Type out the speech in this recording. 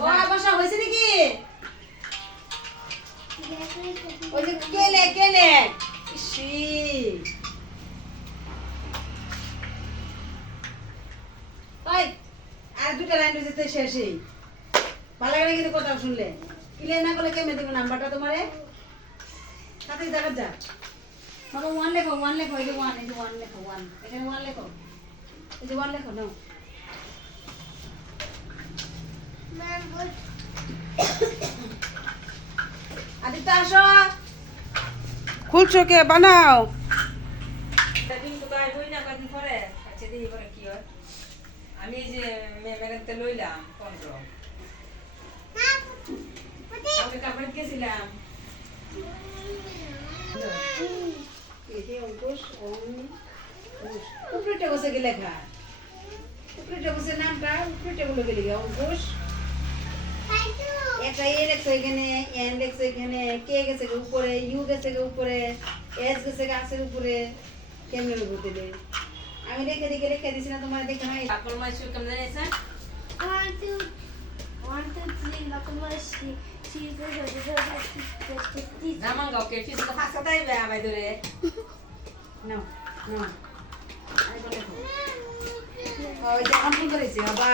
ও বসা হয়েছে নাকি? ওই যে কেলে কেলে ইসি ওই আর দুটো লাইন দিতে শেষই ভালো লাগে কিন্তু কথা শুনলে ক্লিয়ার না করলে কেমনে দেবো নাম্বারটা তোমারে তাড়াতাড়ি দেখা যা বাবা ওয়ান লেখো এই যে ওয়ান লেখো ওয়ান এখানে ওয়ান লেখো এই যে ওয়ান লেখো নাও আদিত্য আসো খুলছো কে বানাও আমি এই যে মেয়েটাকে লইলাম 15 আমি কাপড় গেছিলাম এতে অঙ্কুশ উপরেটা বসে গেলে লেখা উপরেটা বসে নামটা উপরেটা বলে গেলে অঙ্কুশ একটা এ লেখছে এখানে এন লেখছে এখানে কে গেছে উপরে ইউ গেছে উপরে এস গেছে গাছের উপরে কেমনে লোক দিলে আমি রেখে রেখে দিছি না তোমার দেখে না কাপড় মাইসু কেমন জানিস 1 2 3 locomotion she's জামান গাওকে ফিস তো হাসা দাইবে আমায় ধরে নাও নাও আরে বলে ওই যে অন করেছি বাবা